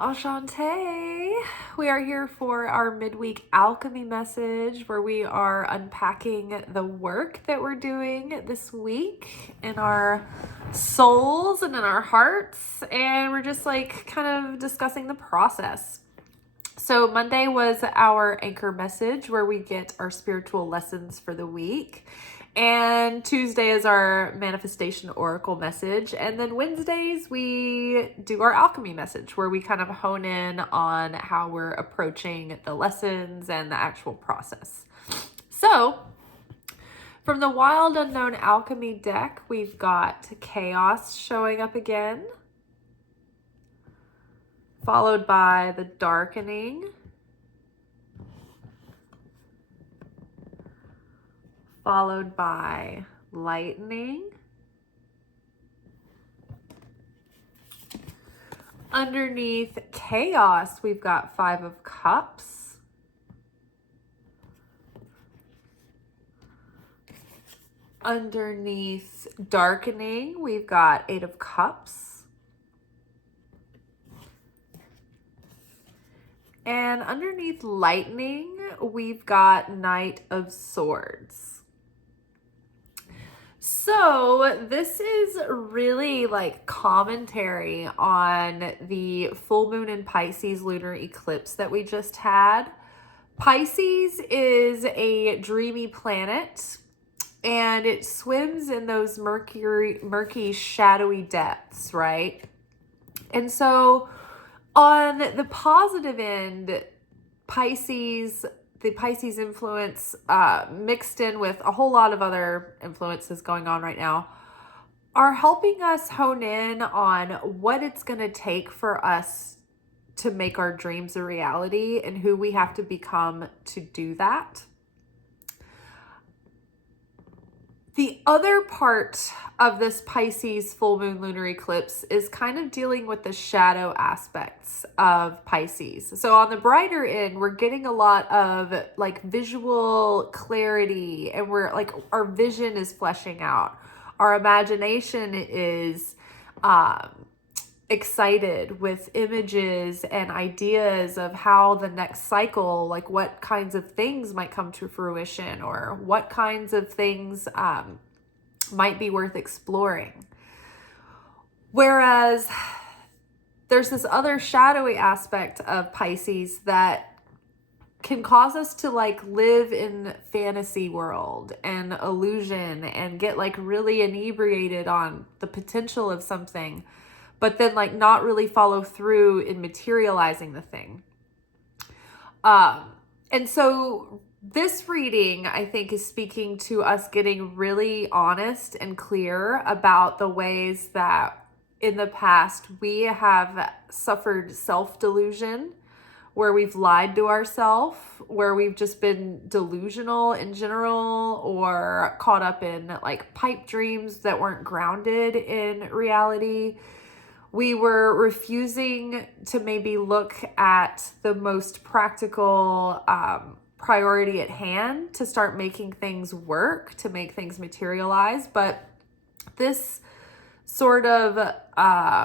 Ashante. We are here for our midweek alchemy message where we are unpacking the work that we're doing this week in our souls and in our hearts. And we're just kind of discussing the process. So Monday was our anchor message where we get our spiritual lessons for the week. And Tuesday is our manifestation oracle message. And then Wednesdays, we do our alchemy message where we kind of hone in on how we're approaching the lessons and the actual process. So from the Wild Unknown Alchemy deck, we've got Chaos showing up again, followed by the Darkening, followed by Lightning. Underneath Chaos, we've got Five of Cups. Underneath Darkening, we've got Eight of Cups. And underneath Lightning, we've got Knight of Swords. So this is really like commentary on the full moon in Pisces lunar eclipse that we just had. Pisces is a dreamy planet and it swims in those murky, shadowy depths, right? And so on the positive end, the Pisces influence mixed in with a whole lot of other influences going on right now are helping us hone in on what it's going to take for us to make our dreams a reality and who we have to become to do that. The other part of this Pisces full moon lunar eclipse is kind of dealing with the shadow aspects of Pisces. So on the brighter end, we're getting a lot of like visual clarity and we're like our vision is fleshing out. Our imagination is excited with images and ideas of how the next cycle, like what kinds of things might come to fruition or what kinds of things might be worth exploring. Whereas there's this other shadowy aspect of Pisces that can cause us to like live in fantasy world and illusion and get like really inebriated on the potential of something, but then like not really follow through in materializing the thing. And so this reading, I think, is speaking to us getting really honest and clear about the ways that in the past we have suffered self-delusion, where we've lied to ourselves, where we've just been delusional in general or caught up in like pipe dreams that weren't grounded in reality. We were refusing to maybe look at the most practical priority at hand to start making things work, to make things materialize. But this sort of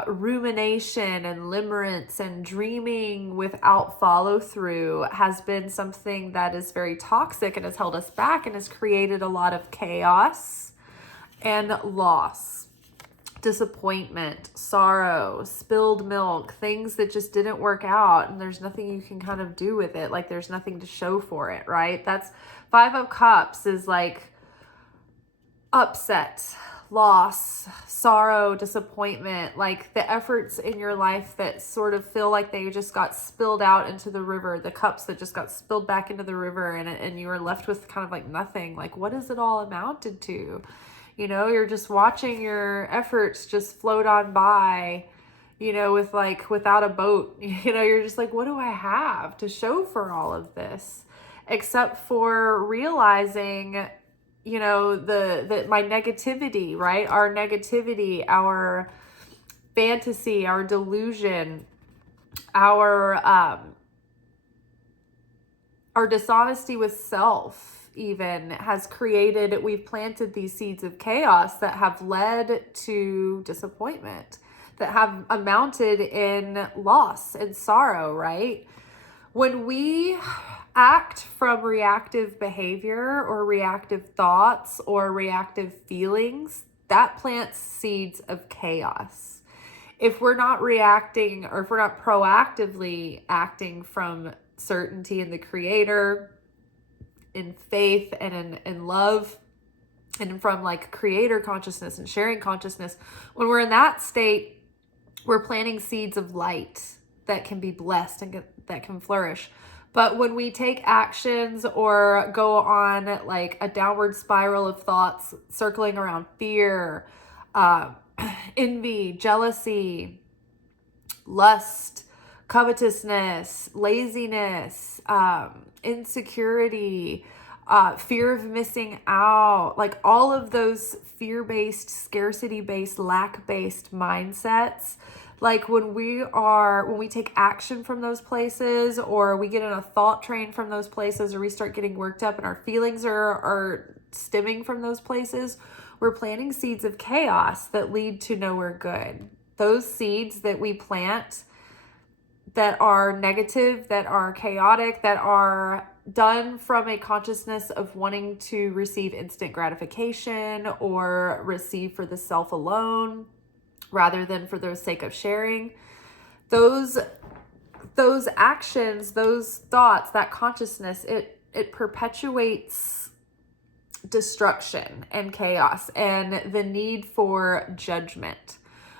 rumination and limerence and dreaming without follow through has been something that is very toxic and has held us back and has created a lot of chaos and loss. Disappointment, sorrow, spilled milk, things that just didn't work out and there's nothing you can kind of do with it. Like there's nothing to show for it, right? That's Five of Cups is like upset, loss, sorrow, disappointment, like the efforts in your life that sort of feel like they just got spilled out into the river, the cups that just got spilled back into the river and you were left with kind of like nothing. Like what is it all amounted to? You know, you're just watching your efforts just float on by, you know, with like without a boat. You know, you're just like, what do I have to show for all of this? Except for realizing, you know, my negativity, right? Our negativity, our fantasy, our delusion, our dishonesty with self even has we've planted these seeds of chaos that have led to disappointment, that have amounted in loss and sorrow, right? When we act from reactive behavior or reactive thoughts or reactive feelings, that plants seeds of chaos. If we're not reacting, or if we're not proactively acting from certainty in the Creator, in faith and in love, and from like Creator consciousness and sharing consciousness, when we're in that state, we're planting seeds of light that can be blessed and that can flourish. But when we take actions or go on like a downward spiral of thoughts circling around fear, envy, jealousy, lust, covetousness, laziness, insecurity, fear of missing out, like all of those fear-based, scarcity-based, lack-based mindsets, like when we take action from those places, or we get in a thought train from those places, or we start getting worked up and our feelings are stemming from those places, we're planting seeds of chaos that lead to nowhere good. Those seeds that we plant that are negative, that are chaotic, that are done from a consciousness of wanting to receive instant gratification or receive for the self alone rather than for the sake of sharing, those actions, those thoughts, that consciousness, it perpetuates destruction and chaos and the need for judgment.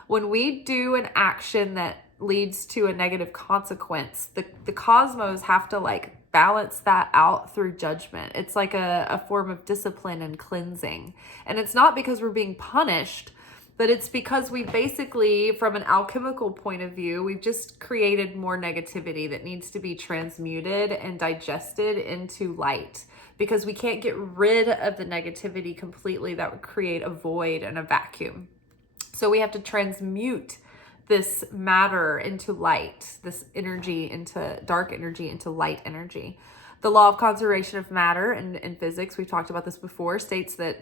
When we do an action that leads to a negative consequence, the cosmos have to like balance that out through judgment. It's like a form of discipline and cleansing. And it's not because we're being punished, but it's because we basically, from an alchemical point of view, we've just created more negativity that needs to be transmuted and digested into light, because we can't get rid of the negativity completely. That would create a void and a vacuum. So we have to transmute this matter into light, this energy into dark energy, into light energy. The law of conservation of matter in physics, we've talked about this before, states that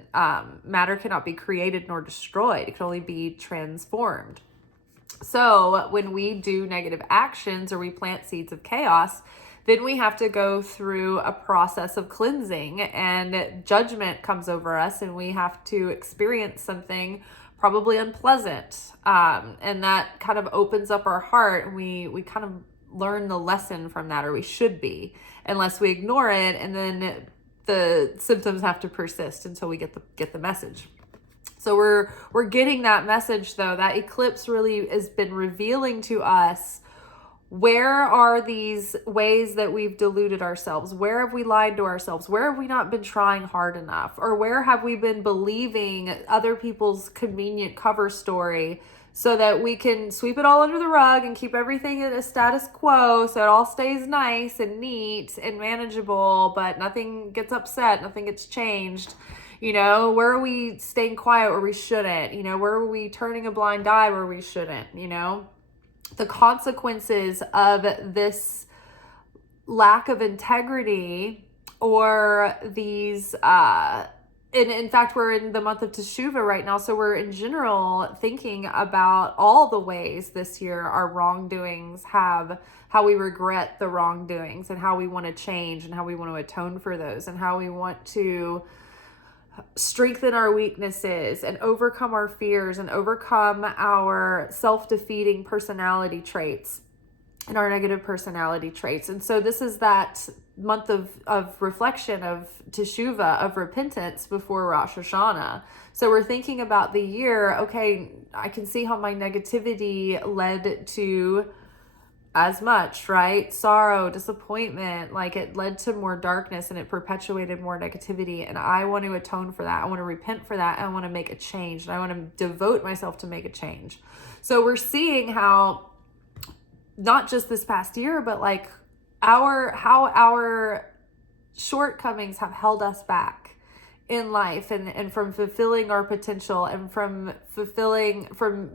matter cannot be created nor destroyed. It can only be transformed. So when we do negative actions or we plant seeds of chaos, then we have to go through a process of cleansing, and judgment comes over us, and we have to experience something probably unpleasant. And that kind of opens up our heart, and we kind of learn the lesson from that, or we should be, unless we ignore it, and then the symptoms have to persist until we get the message. So we're getting that message though. That eclipse really has been revealing to us, where are these ways that we've deluded ourselves? Where have we lied to ourselves? Where have we not been trying hard enough? Or where have we been believing other people's convenient cover story so that we can sweep it all under the rug and keep everything at a status quo so it all stays nice and neat and manageable, but nothing gets upset, nothing gets changed? You know, where are we staying quiet where we shouldn't? You know, where are we turning a blind eye where we shouldn't? You know, the consequences of this lack of integrity, or these, in fact, we're in the month of Teshuvah right now. So we're in general thinking about all the ways this year our wrongdoings have, how we regret the wrongdoings, and how we want to change, and how we want to atone for those, and how we want to strengthen our weaknesses and overcome our fears and overcome our self-defeating personality traits and our negative personality traits. And so this is that month of reflection, of teshuvah, of repentance before Rosh Hashanah. So we're thinking about the year. Okay, I can see how my negativity led to as much, right? Sorrow, disappointment, like it led to more darkness and it perpetuated more negativity. And I want to atone for that. I want to repent for that. I want to make a change, and I want to devote myself to make a change. So we're seeing how, not just this past year, but like how our shortcomings have held us back in life, and from fulfilling our potential, and from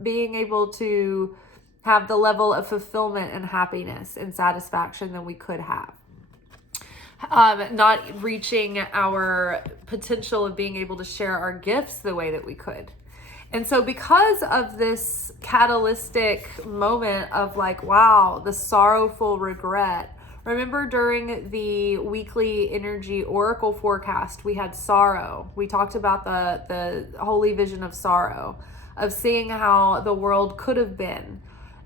being able to have the level of fulfillment and happiness and satisfaction that we could have. Not reaching our potential of being able to share our gifts the way that we could. And so because of this catalytic moment of like, wow, the sorrowful regret, remember during the weekly energy oracle forecast, we had sorrow. We talked about the holy vision of sorrow, of seeing how the world could have been,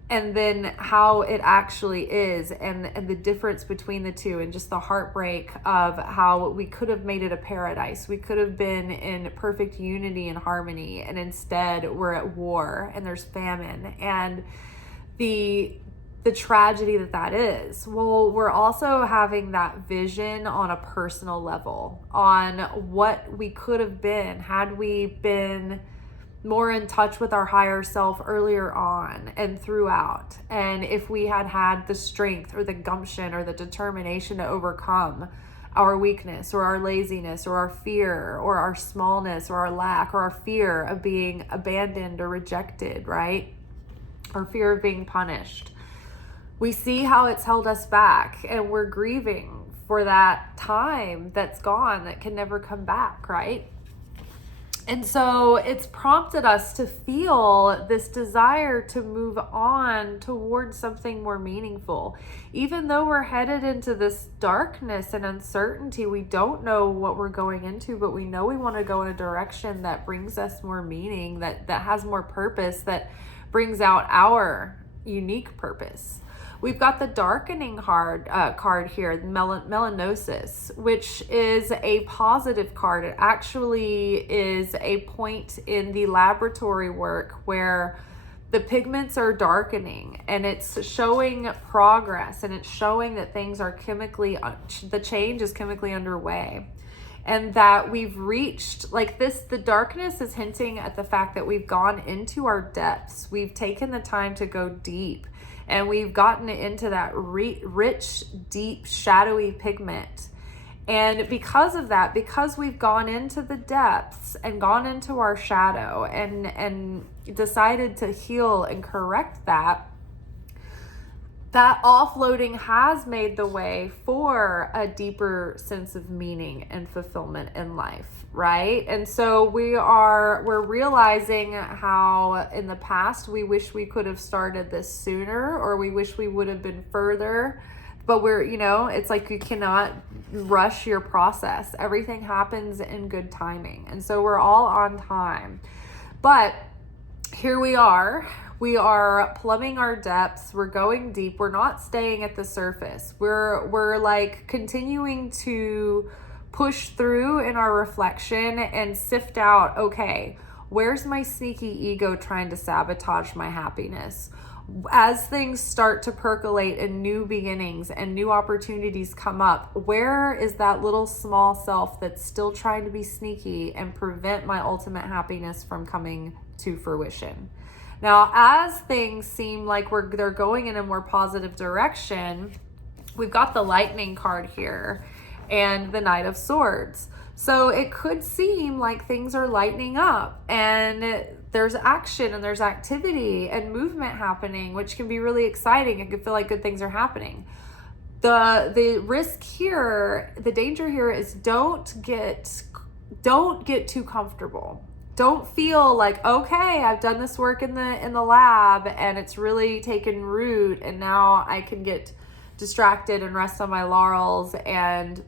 and then how it actually is, and the difference between the two, and just the heartbreak of how we could have made it a paradise. We could have been in perfect unity and harmony, and instead we're at war and there's famine, and the tragedy that is. Well, we're also having that vision on a personal level, on what we could have been had we been more in touch with our higher self earlier on and throughout. And if we had had the strength or the gumption or the determination to overcome our weakness or our laziness or our fear or our smallness or our lack or our fear of being abandoned or rejected, right? Or fear of being punished. We see how it's held us back, and we're grieving for that time that's gone, that can never come back, right? And so it's prompted us to feel this desire to move on towards something more meaningful. Even though we're headed into this darkness and uncertainty, we don't know what we're going into, but we know we want to go in a direction that brings us more meaning, that has more purpose, that brings out our unique purpose. We've got the darkening card here, melanosis, which is a positive card. It actually is a point in the laboratory work where the pigments are darkening, and it's showing progress, and it's showing that things are the change is chemically underway. And that we've reached, like this, the darkness is hinting at the fact that we've gone into our depths. We've taken the time to go deep. And we've gotten into that rich, deep, shadowy pigment. And because of that, because we've gone into the depths and gone into our shadow and decided to heal and correct that offloading has made the way for a deeper sense of meaning and fulfillment in life, right? And so we're realizing how in the past we wish we could have started this sooner, or we wish we would have been further, but it's like you cannot rush your process. Everything happens in good timing. And so we're all on time. But here we are plumbing our depths. We're going deep. We're not staying at the surface. We're like continuing to push through in our reflection and sift out, okay, where's my sneaky ego trying to sabotage my happiness? As things start to percolate and new beginnings and new opportunities come up, where is that little small self that's still trying to be sneaky and prevent my ultimate happiness from coming to fruition? Now, as things seem like they're going in a more positive direction, we've got the lightning card here and the Knight of Swords. So it could seem like things are lightening up and there's action and there's activity and movement happening, which can be really exciting. It can feel like good things are happening. The risk here, the danger here is don't get too comfortable. Don't feel like, okay, I've done this work in the lab and it's really taken root, and now I can get distracted and rest on my laurels and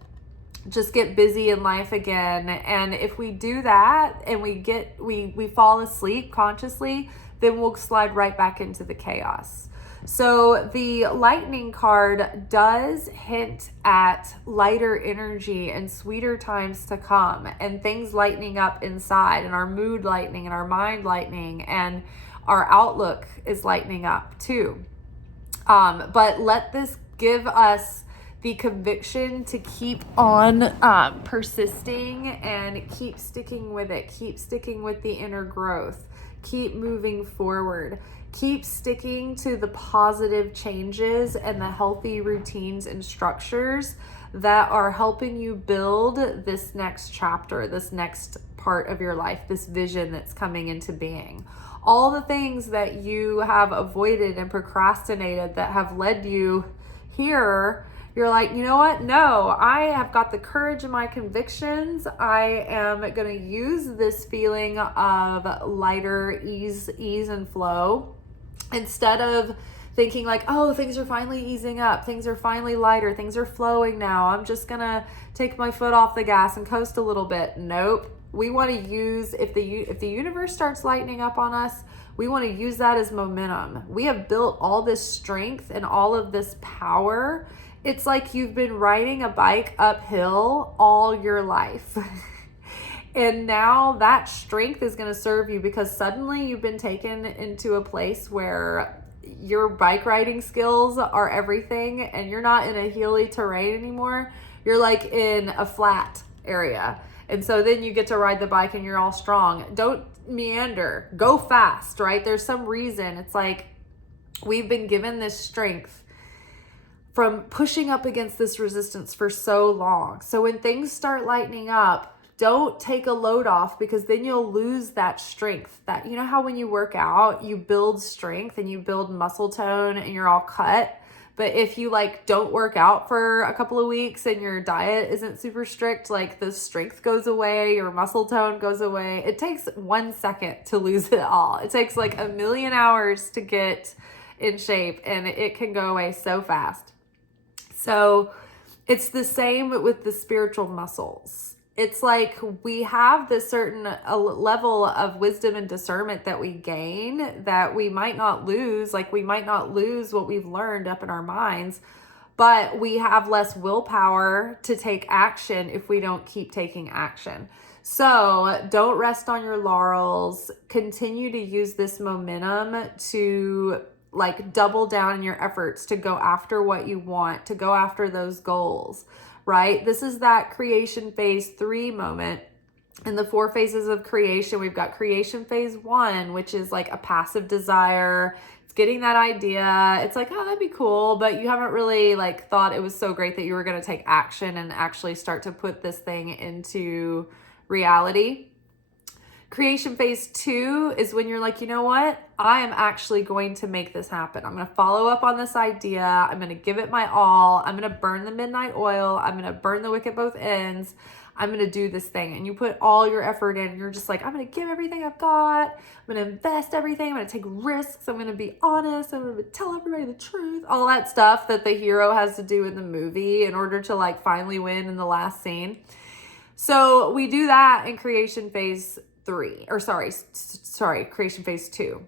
just get busy in life again. And if we do that and we fall asleep consciously, then we'll slide right back into the chaos. So the lightning card does hint at lighter energy and sweeter times to come, and things lightening up inside, and our mood lightening and our mind lightening, and our outlook is lightening up too. But let this give us the conviction to keep on persisting and keep sticking with it, keep sticking with the inner growth, keep moving forward. Keep sticking to the positive changes and the healthy routines and structures that are helping you build this next chapter, this next part of your life, this vision that's coming into being. All the things that you have avoided and procrastinated that have led you here You're like, you know what? No, I have got the courage in my convictions. I am going to use this feeling of lighter ease and flow instead of thinking like, oh, things are finally easing up. Things are finally lighter. Things are flowing now. I'm just going to take my foot off the gas and coast a little bit. Nope. We want to use, if the universe starts lightening up on us, we want to use that as momentum. We have built all this strength and all of this power. It's like you've been riding a bike uphill all your life. And now that strength is going to serve you because suddenly you've been taken into a place where your bike riding skills are everything and you're not in a hilly terrain anymore. You're like in a flat area. And so then you get to ride the bike and you're all strong. Don't meander, go fast, right? There's some reason. It's like we've been given this strength from pushing up against this resistance for so long. So when things start lightening up, don't take a load off because then you'll lose that strength. That, you know how when you work out, you build strength and you build muscle tone and you're all cut. But if you like don't work out for a couple of weeks and your diet isn't super strict, like the strength goes away, your muscle tone goes away. It takes 1 second to lose it all. It takes like 1,000,000 hours to get in shape and it can go away so fast. So it's the same with the spiritual muscles. It's like we have this certain level of wisdom and discernment that we gain that we might not lose. Like we might not lose what we've learned up in our minds, but we have less willpower to take action if we don't keep taking action. So don't rest on your laurels. Continue to use this momentum to like double down in your efforts to go after what you want, to go after those goals. Right? This is that creation phase 3 moment. In the 4 phases of creation, we've got creation phase 1, which is like a passive desire. It's getting that idea. It's like, oh, that'd be cool. But you haven't really like thought it was so great that you were going to take action and actually start to put this thing into reality. Creation phase 2 is when you're like, you know what? I am actually going to make this happen. I'm going to follow up on this idea. I'm going to give it my all. I'm going to burn the midnight oil. I'm going to burn the wick at both ends. I'm going to do this thing. And you put all your effort in. You're just like, I'm going to give everything I've got. I'm going to invest everything. I'm going to take risks. I'm going to be honest. I'm going to tell everybody the truth. All that stuff that the hero has to do in the movie in order to like finally win in the last scene. So we do that in creation phase 3, or creation phase 2.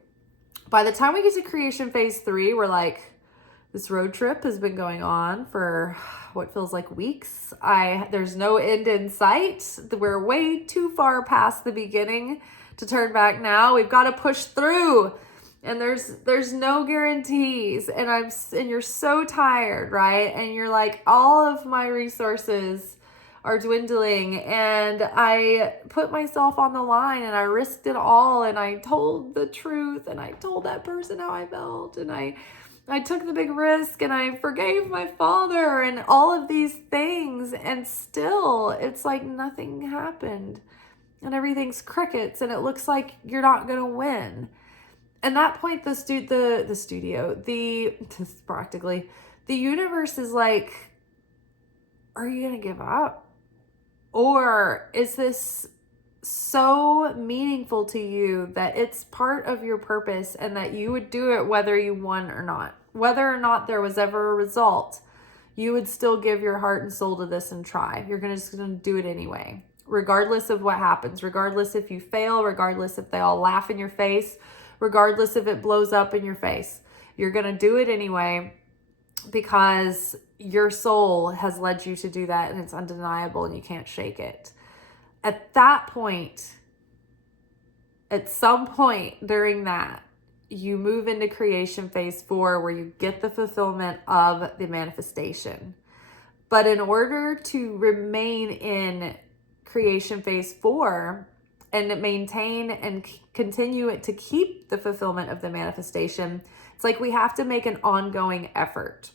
By the time we get to creation phase 3, we're like, this road trip has been going on for what feels like weeks. There's no end in sight. We're way too far past the beginning to turn back now. We've got to push through. And there's no guarantees. And you're so tired, right? And you're like, all of my resources are dwindling and I put myself on the line and I risked it all and I told the truth and I told that person how I felt and I took the big risk and I forgave my father and all of these things, and still it's like nothing happened and everything's crickets and it looks like you're not gonna win. And that point the universe is like, are you gonna give up? Or is this so meaningful to you that it's part of your purpose and that you would do it whether you won or not? Whether or not there was ever a result, you would still give your heart and soul to this and try. You're just going to do it anyway, regardless of what happens, regardless if you fail, regardless if they all laugh in your face, regardless if it blows up in your face. You're going to do it anyway because your soul has led you to do that and it's undeniable and you can't shake it. At that point, at some point during that, you move into creation phase 4 where you get the fulfillment of the manifestation. But in order to remain in creation phase 4 and maintain and continue it to keep the fulfillment of the manifestation, it's like we have to make an ongoing effort,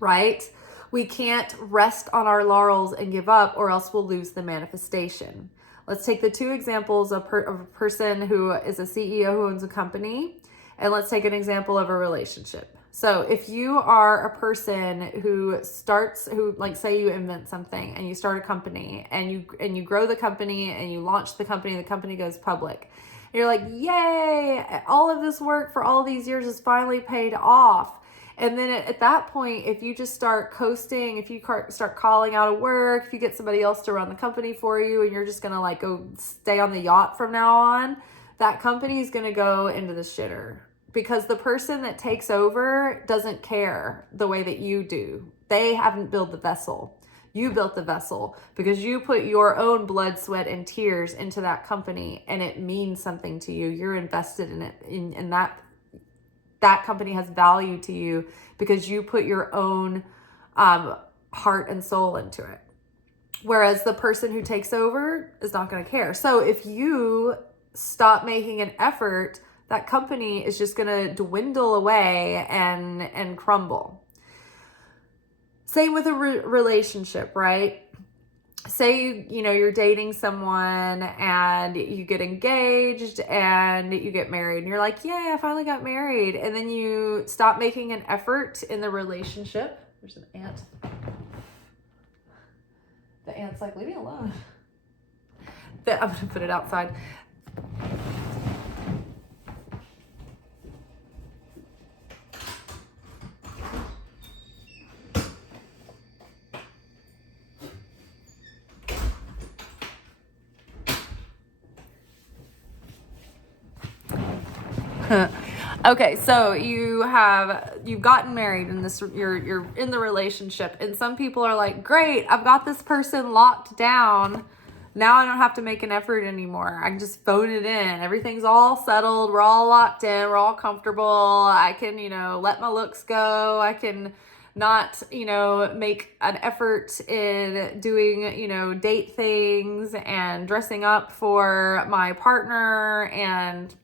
right? We can't rest on our laurels and give up or else we'll lose the manifestation. Let's take the 2 examples of a person who is a CEO who owns a company, and let's take an example of a relationship. So if you are a person who like say you invent something and you start a company and you grow the company and you launch the company goes public. And you're like, yay, all of this work for all these years is finally paid off. And then at that point, if you just start coasting, if you start calling out of work, if you get somebody else to run the company for you and you're just going to like go stay on the yacht from now on, that company is going to go into the shitter. Because the person that takes over doesn't care the way that you do. They haven't built the vessel. You built the vessel because you put your own blood, sweat, and tears into that company, and it means something to you. You're invested in it, and that company has value to you because you put your own heart and soul into it. Whereas the person who takes over is not going to care. So if you stop making an effort, that company is just going to dwindle away and crumble. Same with a relationship, right? Say you're dating someone and you get engaged and you get married and you're like, yay, I finally got married. And then you stop making an effort in the relationship. There's an ant. The ant's like, leave me alone. I'm going to put it outside. Okay, so you've gotten married and you're in the relationship, and some people are like, great, I've got this person locked down. Now I don't have to make an effort anymore. I can just phone it in. Everything's all settled. We're all locked in. We're all comfortable. I can, let my looks go. I can not, make an effort in doing, date things and dressing up for my partner and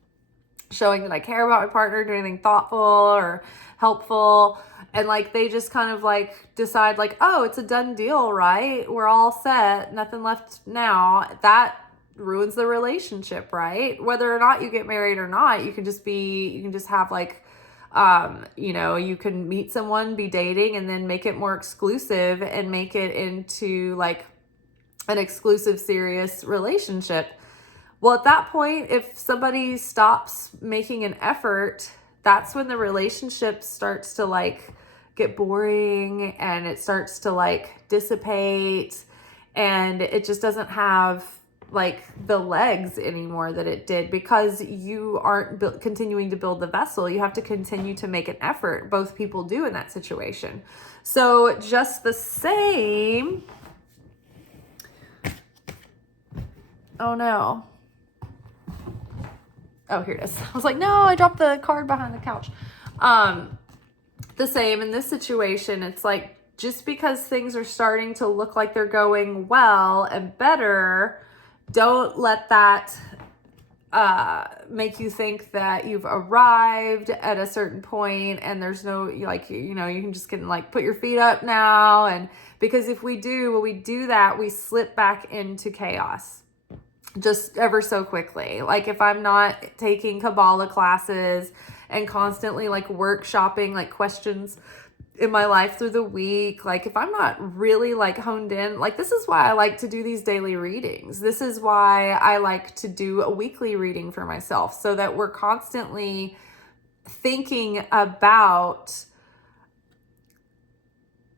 showing that I care about my partner, doing anything thoughtful or helpful. And like, they just kind of like decide like, oh, it's a done deal, right? We're all set. Nothing left now. That ruins the relationship, right? Whether or not you get married or not, you can just have like, you can meet someone, be dating, and then make it more exclusive and make it into like an exclusive, serious relationship. Well, at that point, if somebody stops making an effort, that's when the relationship starts to like get boring and it starts to like dissipate, and it just doesn't have like the legs anymore that it did because you aren't continuing to build the vessel. You have to continue to make an effort. Both people do in that situation. So just the same. Oh no. Oh, here it is. I was like, no, I dropped the card behind the couch. The same in this situation. It's like, just because things are starting to look like they're going well and better, don't let that make you think that you've arrived at a certain point and there's no, like, you can just get like put your feet up now. And because when we do that, we slip back into chaos just ever so quickly. Like if I'm not taking Kabbalah classes and constantly like workshopping like questions in my life through the week, like if I'm not really like honed in, like this is why I like to do these daily readings. This is why I like to do a weekly reading for myself, so that we're constantly thinking about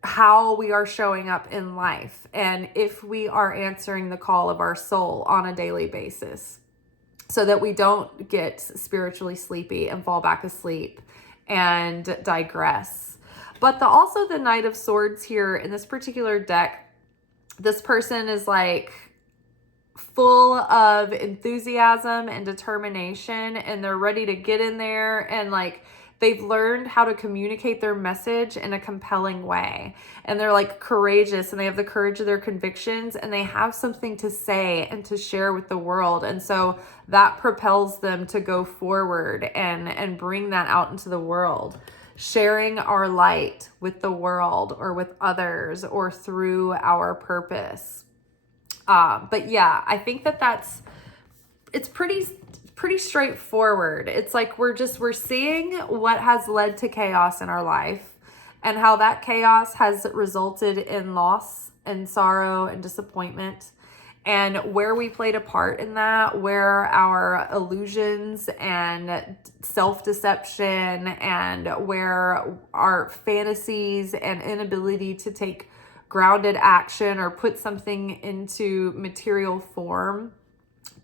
how we are showing up in life and if we are answering the call of our soul on a daily basis, so that we don't get spiritually sleepy and fall back asleep and digress. But also the Knight of Swords here in this particular deck, this person is like full of enthusiasm and determination, and they're ready to get in there, and like they've learned how to communicate their message in a compelling way. And they're like courageous, and they have the courage of their convictions, and they have something to say and to share with the world. And so that propels them to go forward and bring that out into the world, sharing our light with the world or with others or through our purpose. But yeah, I think it's pretty pretty straightforward. It's like we're seeing what has led to chaos in our life and how that chaos has resulted in loss and sorrow and disappointment, and where we played a part in that, where our illusions and self-deception and where our fantasies and inability to take grounded action or put something into material form,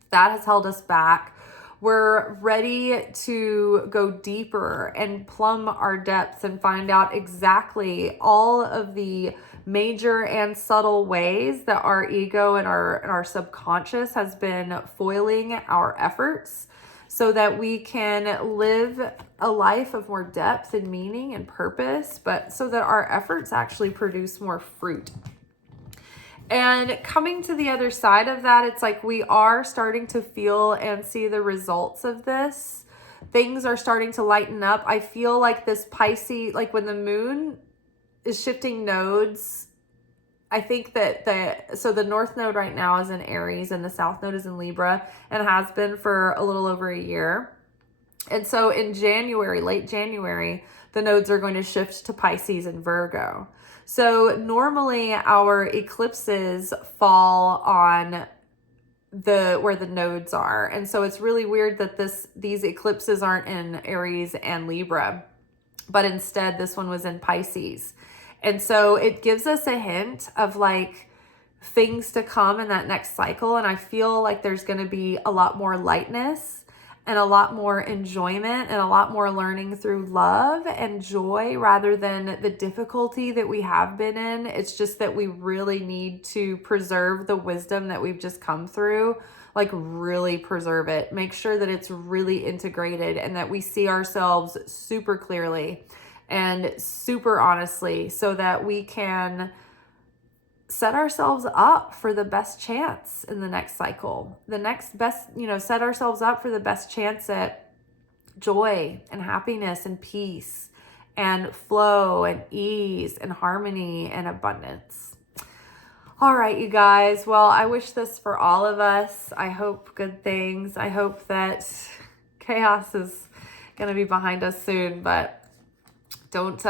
that has held us back. We're ready to go deeper and plumb our depths and find out exactly all of the major and subtle ways that our ego and our subconscious has been foiling our efforts, so that we can live a life of more depth and meaning and purpose, but so that our efforts actually produce more fruit. And coming to the other side of that, it's like we are starting to feel and see the results of this. Things are starting to lighten up. I feel like this Pisces, like when the moon is shifting nodes, I think that the north node right now is in Aries and the south node is in Libra, and has been for a little over a year. And so in January, late January, the nodes are going to shift to Pisces and Virgo. So normally our eclipses fall on where the nodes are. And so it's really weird that these eclipses aren't in Aries and Libra, but instead this one was in Pisces. And so it gives us a hint of like things to come in that next cycle. And I feel like there's going to be a lot more lightness and a lot more enjoyment and a lot more learning through love and joy rather than the difficulty that we have been in. It's just that we really need to preserve the wisdom that we've just come through, like really preserve it. Make sure that it's really integrated and that we see ourselves super clearly and super honestly, so that we can set ourselves up for the best chance in the next cycle. The next best, set ourselves up for the best chance at joy and happiness and peace and flow and ease and harmony and abundance. All right, you guys. Well, I wish this for all of us. I hope good things. I hope that chaos is going to be behind us soon, but don't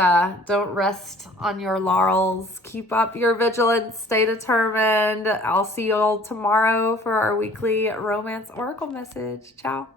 rest on your laurels. Keep up your vigilance. Stay determined. I'll see you all tomorrow for our weekly romance oracle message. Ciao.